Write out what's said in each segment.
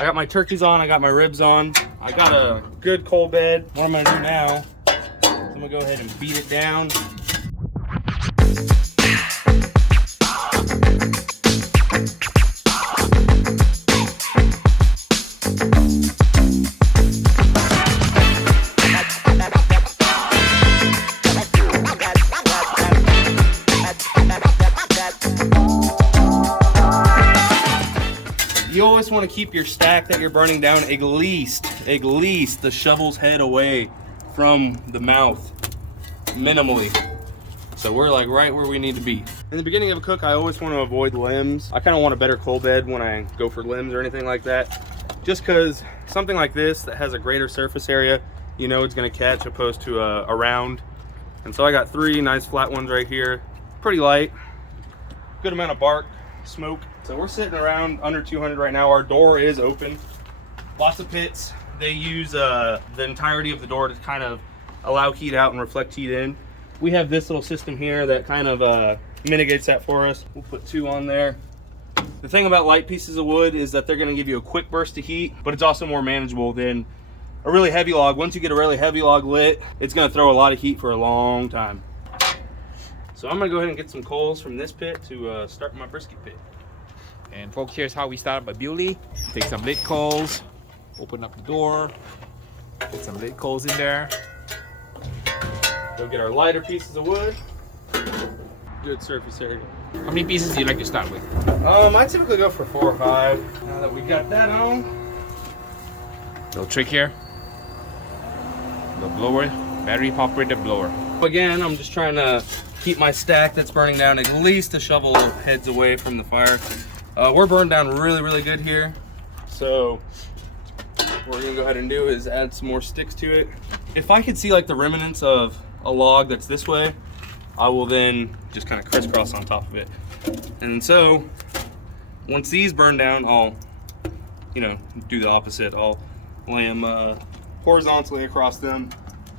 I got my turkeys on, I got my ribs on. I got a good coal bed. What I'm gonna do now, I'm gonna go ahead and beat it down. You always want to keep your stack that you're burning down at least the shovel's head away from the mouth, minimally. So we're like right where we need to be. In the beginning of a cook, I always want to avoid limbs. I kind of want a better coal bed when I go for limbs or anything like that. Just because something like this that has a greater surface area, you know it's going to catch opposed to a round. And so I got 3 nice flat ones right here. Pretty light, good amount of bark, smoke. So we're sitting around under 200 right now. Our door is open. Lots of pits. They use the entirety of the door to kind of allow heat out and reflect heat in. We have this little system here that kind of mitigates that for us. We'll put 2 on there. The thing about light pieces of wood is that they're going to give you a quick burst of heat, but it's also more manageable than a really heavy log. Once you get a really heavy log lit, it's going to throw a lot of heat for a long time. So I'm going to go ahead and get some coals from this pit to start my brisket pit. And folks, here's how we start up a beauty. Take some lit coals, open up the door, put some lit coals in there. Go get our lighter pieces of wood. Good surface area. How many pieces do you like to start with? I typically go for 4 or 5. Now that we got that on. Little trick here. The blower, battery operated blower. Again, I'm just trying to keep my stack that's burning down at least a shovel heads away from the fire. We're burned down really good here. So what we're gonna go ahead and do is add some more sticks to it. If I could see like the remnants of a log that's this way, I will then just kind of crisscross on top of it. And so once these burn down, I'll, you know, do the opposite. I'll lay them horizontally across them.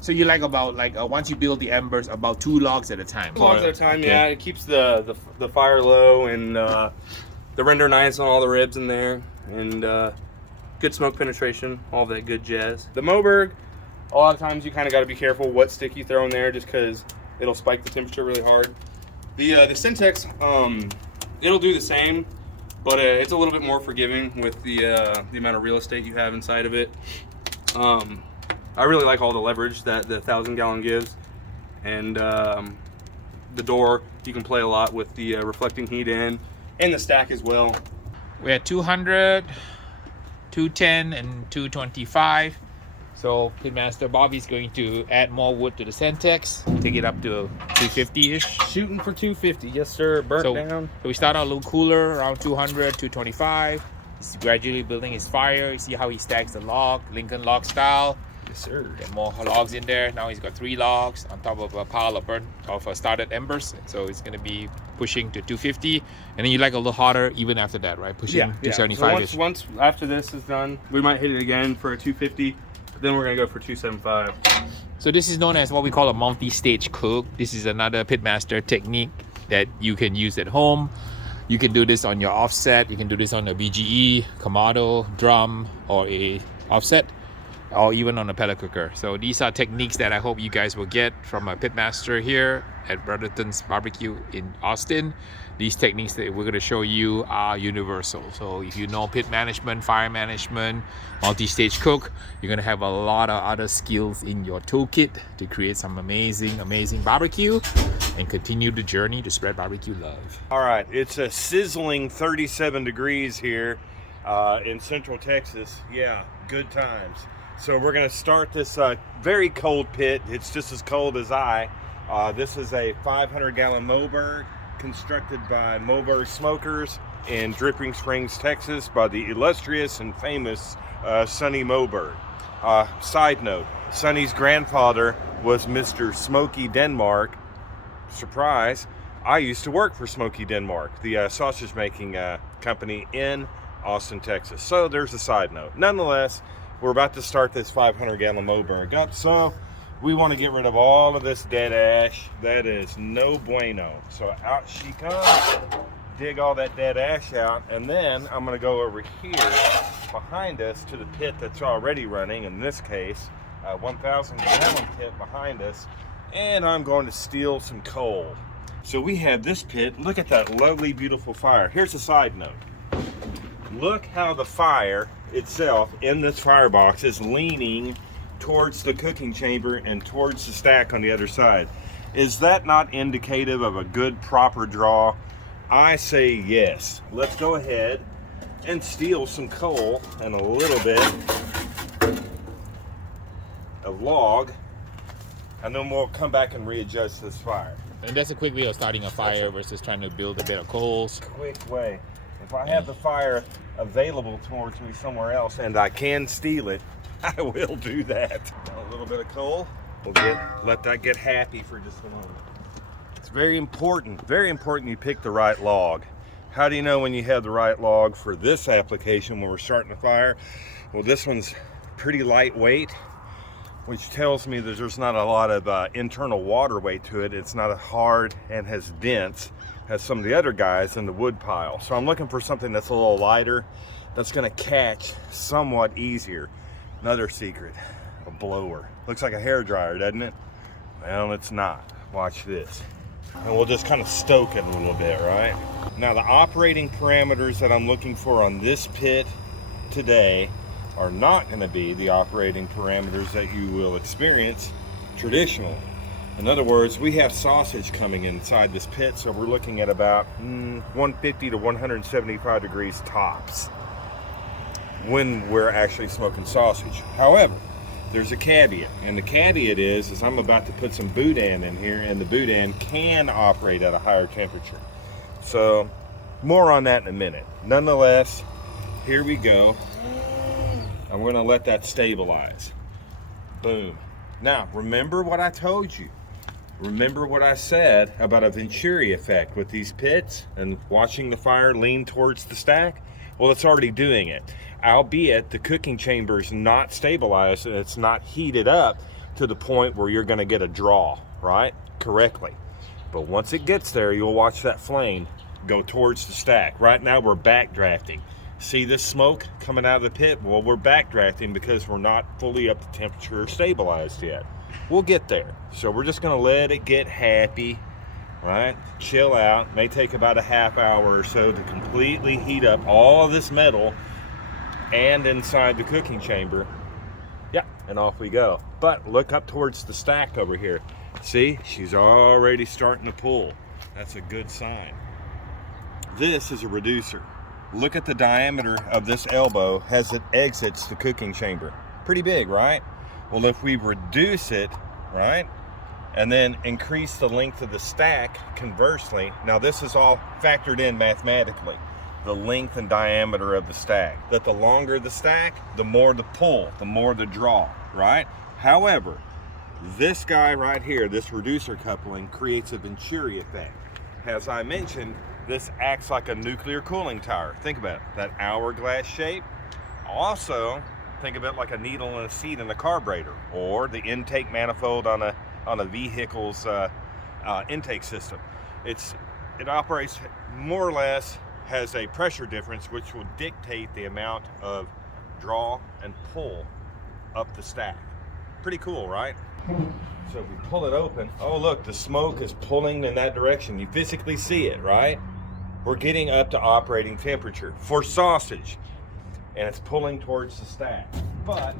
So you like about once you build the embers, about 2 logs at a time. 2 logs at a time, okay. Yeah. It keeps the fire low and the render nice on all the ribs in there, and good smoke penetration, all that good jazz. The Moberg, a lot of times you kind of got to be careful what stick you throw in there, just because it'll spike the temperature really hard. The Centex, it'll do the same, but it's a little bit more forgiving with the amount of real estate you have inside of it. I really like all the leverage that the 1,000-gallon gives, and the door, you can play a lot with the reflecting heat in, and the stack as well. We're at 200, 210, and 225. So Pitmaster Bobby's going to add more wood to the Centex, take it up to 250-ish. Shooting for 250, yes sir, burnt down. So we start out a little cooler, around 200, 225. He's gradually building his fire. You see how he stacks the log, Lincoln log style. Yes sir. Get more logs in there. Now he's got 3 logs on top of a pile of started embers. So it's going to be pushing to 250, and then you like a little hotter even after that, right? Pushing 275-ish. So once after this is done, we might hit it again for a 250. Then we're gonna go for 275. So this is known as what we call a multi-stage cook. This is another Pitmaster technique that you can use at home. You can do this on your offset. You can do this on a BGE, Kamado, drum, or a offset, or even on a pellet cooker. So these are techniques that I hope you guys will get from a Pitmaster here at Brotherton's Barbecue in Austin. These techniques that we're going to show you are universal. So if you know pit management, fire management, multi-stage cook, you're going to have a lot of other skills in your toolkit to create some amazing barbecue and continue the journey to spread barbecue love. All right, it's a sizzling 37 degrees here in Central Texas. Yeah, good times. So we're going to start this very cold pit. It's just as cold as I. This is a 500-gallon Moberg, constructed by Weber Smokers in Dripping Springs, Texas, by the illustrious and famous Sonny Moberg. Side note, Sonny's grandfather was Mr. Smokey Denmark. Surprise, I used to work for Smokey Denmark, the sausage making company in Austin, Texas. So there's a side note. Nonetheless, we're about to start this 500-gallon Moberg up, so we want to get rid of all of this dead ash. That is no bueno. So out she comes. dig all that dead ash out, and then I'm going to go over here behind us to the pit that's already running, in this case, a 1,000 gallon pit behind us, and I'm going to steal some coal. So we have this pit. Look at that lovely, beautiful fire. Here's a side note. Look how the fire itself in this firebox is leaning towards the cooking chamber and towards the stack on the other side. Is that not indicative of a good, proper draw? I say yes. Let's go ahead and steal some coal and a little bit of log, and then we'll come back and readjust this fire. And that's a quick way of starting a fire versus trying to build a bed of coals. Quick way. If I have the fire available towards me somewhere else and I can steal it, I will do that. A little bit of coal. We'll let that get happy for just a moment. It's very important you pick the right log. How do you know when you have the right log for this application when we're starting a fire? Well, this one's pretty lightweight, which tells me that there's not a lot of internal water weight to it. It's not hard and as dense as some of the other guys in the wood pile. So I'm looking for something that's a little lighter, that's gonna catch somewhat easier. Another secret, a blower. Looks like a hairdryer, doesn't it? Well, it's not. Watch this. And we'll just kind of stoke it a little bit, right? Now the operating parameters that I'm looking for on this pit today are not going to be the operating parameters that you will experience traditionally. In other words, we have sausage coming inside this pit, so we're looking at about 150 to 175 degrees tops when we're actually smoking sausage. However, there's a caveat, and the caveat is I'm about to put some boudin in here, and the boudin can operate at a higher temperature. So more on that in a minute. Nonetheless, here we go. I'm going to let that stabilize. Boom. Now, remember what I told you. Remember what I said about a Venturi effect with these pits and watching the fire lean towards the stack? Well, it's already doing it. Albeit the cooking chamber is not stabilized and it's not heated up to the point where you're going to get a draw, right? Correctly. But once it gets there, you'll watch that flame go towards the stack. Right now we're backdrafting. See this smoke coming out of the pit? Well, we're backdrafting because we're not fully up to temperature or stabilized yet. We'll get there. So we're just going to let it get happy, right? Chill out. May take about a half hour or so to completely heat up all of this metal and inside the cooking chamber. Yeah, and off we go. But look up towards the stack over here. See, she's already starting to pull. That's a good sign. This is a reducer. Look at the diameter of this elbow as it exits the cooking chamber. Pretty big, right? Well, if we reduce it, right, and then increase the length of the stack conversely, now this is all factored in mathematically, the length and diameter of the stack. That the longer the stack, the more the pull, the more the draw, right? However, this guy right here, this reducer coupling, creates a Venturi effect. As I mentioned, this acts like a nuclear cooling tower. Think about it, that hourglass shape. Also, think of it like a needle and a seat in a carburetor, or the intake manifold on a vehicle's intake system. It operates more or less, has a pressure difference which will dictate the amount of draw and pull up the stack. Pretty cool, right? So if we pull it open, oh look, the smoke is pulling in that direction. You physically see it, right? We're getting up to operating temperature for sausage, and it's pulling towards the stack. But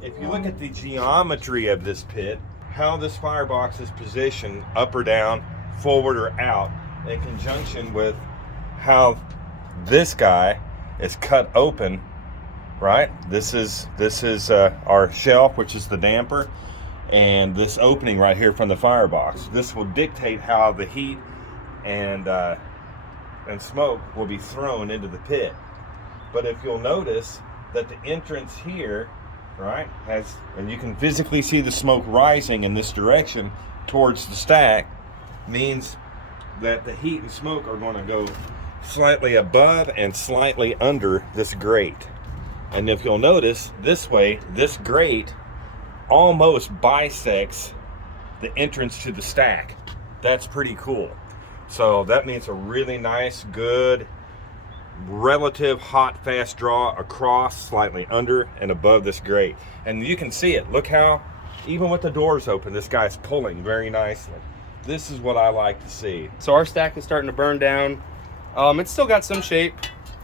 if you look at the geometry of this pit, how this firebox is positioned, up or down, forward or out, in conjunction with how this guy is cut open, right? This is our shelf, which is the damper, and this opening right here from the firebox. This will dictate how the heat and smoke will be thrown into the pit. But if you'll notice that the entrance here, right, and you can physically see the smoke rising in this direction towards the stack, means that the heat and smoke are going to go slightly above and slightly under this grate. And if you'll notice, this way, this grate almost bisects the entrance to the stack. That's pretty cool. So that means a really nice, good, relative hot, fast draw across, slightly under and above this grate. And you can see it. Look how, even with the doors open, this guy's pulling very nicely. This is what I like to see. So our stack is starting to burn down. It's still got some shape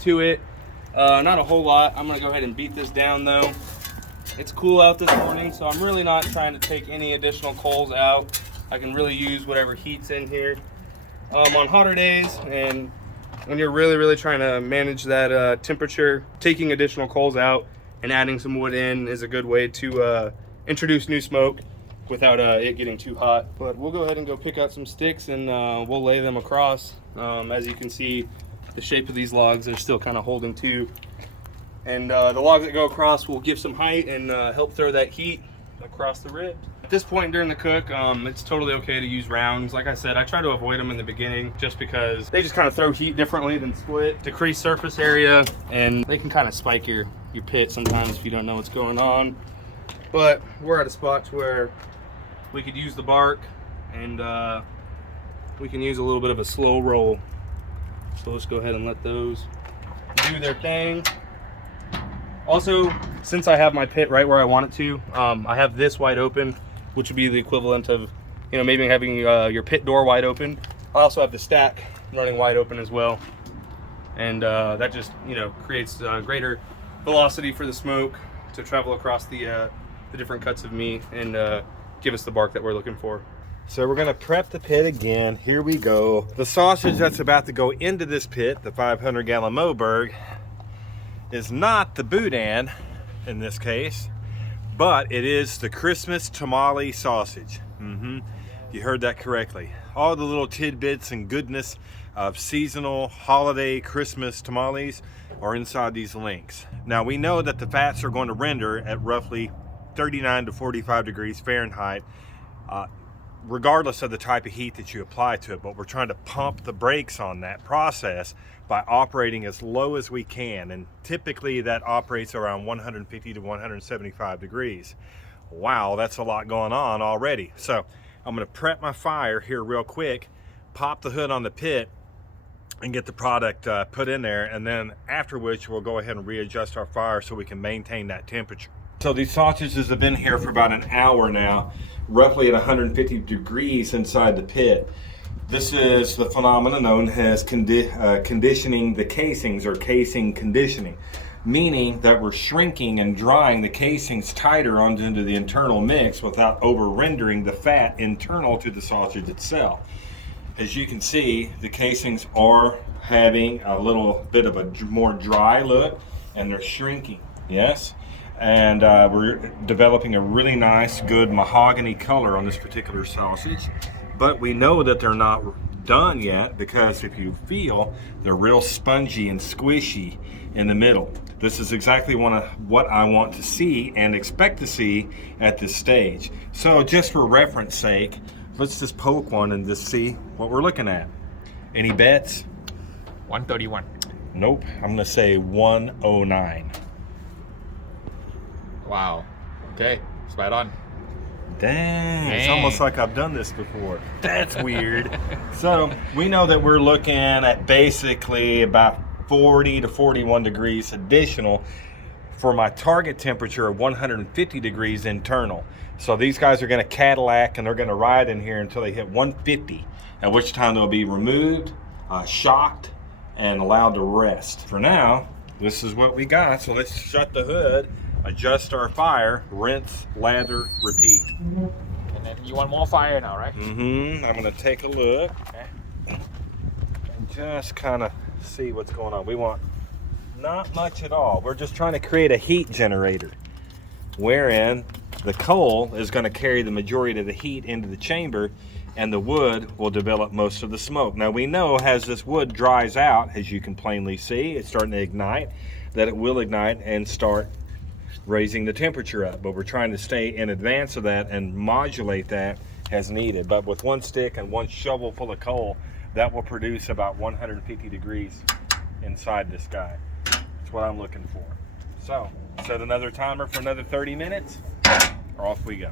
to it. Not a whole lot. I'm gonna go ahead and beat this down though. It's cool out this morning, so I'm really not trying to take any additional coals out. I can really use whatever heat's in here. On hotter days, and when you're really trying to manage that temperature, taking additional coals out and adding some wood in is a good way to introduce new smoke without it getting too hot. But we'll go ahead and go pick out some sticks and we'll lay them across. As you can see, the shape of these logs are still kind of holding to, and the logs that go across will give some height and help throw that heat across the ribs. At this point during the cook, it's totally okay to use rounds. Like I said, I try to avoid them in the beginning just because they just kind of throw heat differently than split. Decrease surface area, and they can kind of spike your pit sometimes if you don't know what's going on. But we're at a spot where we could use the bark, and we can use a little bit of a slow roll. So let's go ahead and let those do their thing. Also, since I have my pit right where I want it to, I have this wide open, which would be the equivalent of, you know, maybe having your pit door wide open. I also have the stack running wide open as well, and that just, you know, creates greater velocity for the smoke to travel across the different cuts of meat and give us the bark that we're looking for. So we're gonna prep the pit again. Here we go. The sausage that's about to go into this pit, the 500-gallon Moberg, is not the boudin in this case, but it is the Christmas tamale sausage. You heard that correctly. All the little tidbits and goodness of seasonal, holiday, Christmas tamales are inside these links. Now we know that the fats are going to render at roughly 39 to 45 degrees Fahrenheit, regardless of the type of heat that you apply to it, but we're trying to pump the brakes on that process by operating as low as we can, and typically that operates around 150 to 175 degrees. Wow, that's a lot going on already. So I'm going to prep my fire here real quick, pop the hood on the pit, and get the product put in there, and then after which we'll go ahead and readjust our fire so we can maintain that temperature. So these sausages have been here for about an hour now, roughly at 150 degrees inside the pit. This is the phenomenon known as conditioning the casings, or casing conditioning, meaning that we're shrinking and drying the casings tighter onto the internal mix without over-rendering the fat internal to the sausage itself. As you can see, the casings are having a little bit of a more dry look, and they're shrinking, yes? And we're developing a really nice, good mahogany color on this particular sausage. But we know that they're not done yet, because if you feel, they're real spongy and squishy in the middle. This is exactly what I want to see and expect to see at this stage. So just for reference sake, let's just poke one and just see what we're looking at. Any bets? 131. Nope, I'm gonna say 109. Wow. Okay, spot on. Dang, it's almost like I've done this before. That's weird. So we know that we're looking at basically about 40 to 41 degrees additional for my target temperature of 150 degrees internal. So these guys are going to Cadillac, and they're going to ride in here until they hit 150, at which time they'll be removed, shocked, and allowed to rest. For now, this is what we got. So let's shut the hood, adjust our fire, rinse, lather, repeat. And then you want more fire now, right? I'm gonna take a look and just kind of see what's going on. We want not much at all. We're just trying to create a heat generator, wherein the coal is going to carry the majority of the heat into the chamber, and the wood will develop most of the smoke. Now we know as this wood dries out, as you can plainly see, it's starting to ignite, that it will ignite and start raising the temperature up, but we're trying to stay in advance of that and modulate that as needed. But with one stick and one shovel full of coal, that will produce about 150 degrees inside this guy. That's what I'm looking for. So set another timer for another 30 minutes, or off we go.